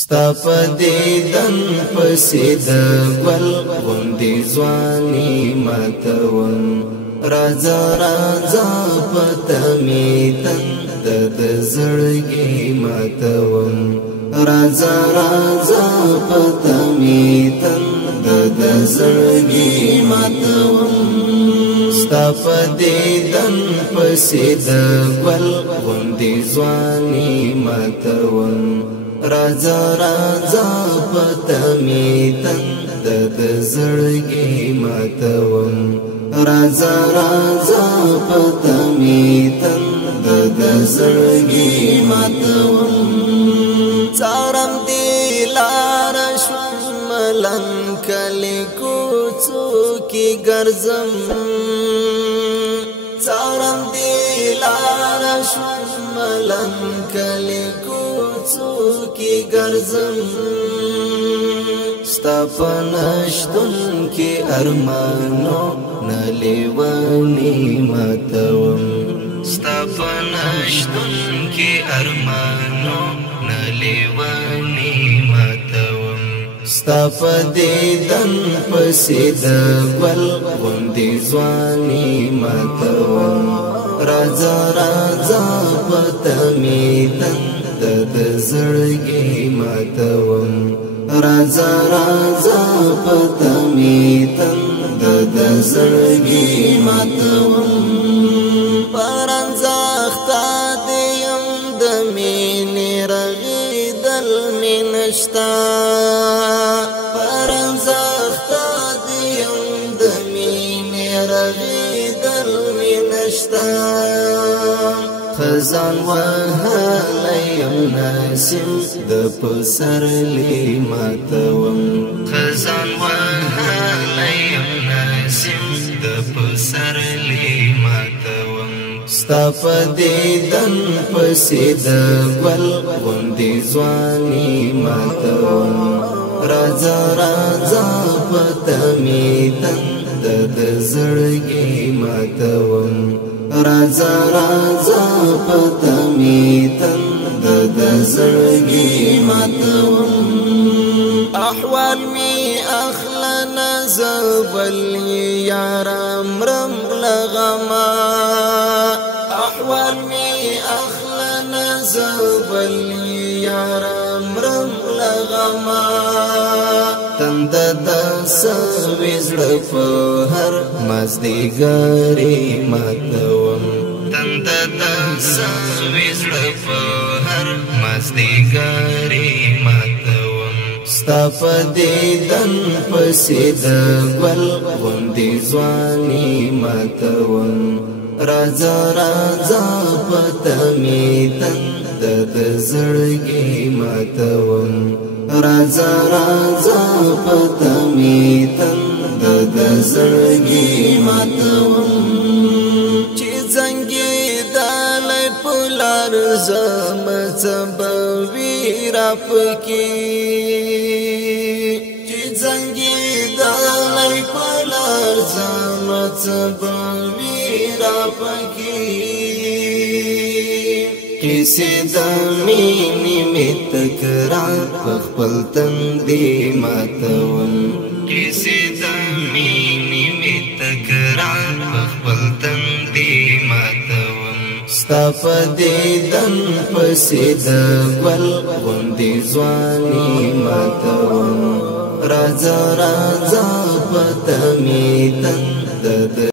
ستا په دیدن پسې د ګل غوندې ځواني ماتوم راځه راځه پته مې تنده د زړګي ماتوم راځه راځه پته مې تنده د زړګي ماتوم ستا په دیدن پسې د ګل غوندې ځواني ماتوم راځه راځه پته مې تنده د زړګي ماتوم راځه راځه پته مې تنده د زړګي ماتوم څارم دې لاره شوم ملنګ کلي کوڅو کې ګرځم څارم دې لاره شوم ملنګ کلي کی گرزم ستا پنشتن کی ارمانو نلیوانی ماتوم ستا پنشتن کی ارمانو نلیوانی ماتوم ستا پا دیدن پسی دا گل غندی زوانی ماتوم رازا رازا پتا میتن د زړګي ماتوم راځه راځه پته مې تنده د زړګي ماتوم پرانځخته دې یم د مینې رغېدل مې نشته پرانځخته دې یم د مینې رغېدل مې نشته خزان وهایم ناسم د پسرلی ماتوم خزان وهایم ناسم د پسرلی ماتوم ستا په دیدن پسې د ګل غوندې ځواني ماتوم راځه راځه پته مې تنده د زړګي ماتوم راځه راځه پته مې تنده د زړګي ماتوم احوال مې اخلنه زه بل یاره مرم له غمه احوال مې اخلنه زه بل یاره مرم له غمه تنده د سوي زړه په هر مازدیګرې ماتوم تنده د سوي زړه په هر مازدیګرې ماتوم ستا په دیدن پسې د ګل غوندې ځواني ماتوم راځه راځه پته مې تنده د زړګي ماتوم راځه راځه پته مې تنده د زړګي ماتوم چې زنګېدلی په لار ځم څه به وي راپکې چې زنګېدلی په لار ځم څه به وي راپکې کیسې د مینې مې تکرار په خپل تندي ماتوم کیسې د مینې مې تکرار په خپل تندي ماتوم ستا په دیدن پسې د ګل غوندې ځواني ماتوم راځه راځه پته مې تنده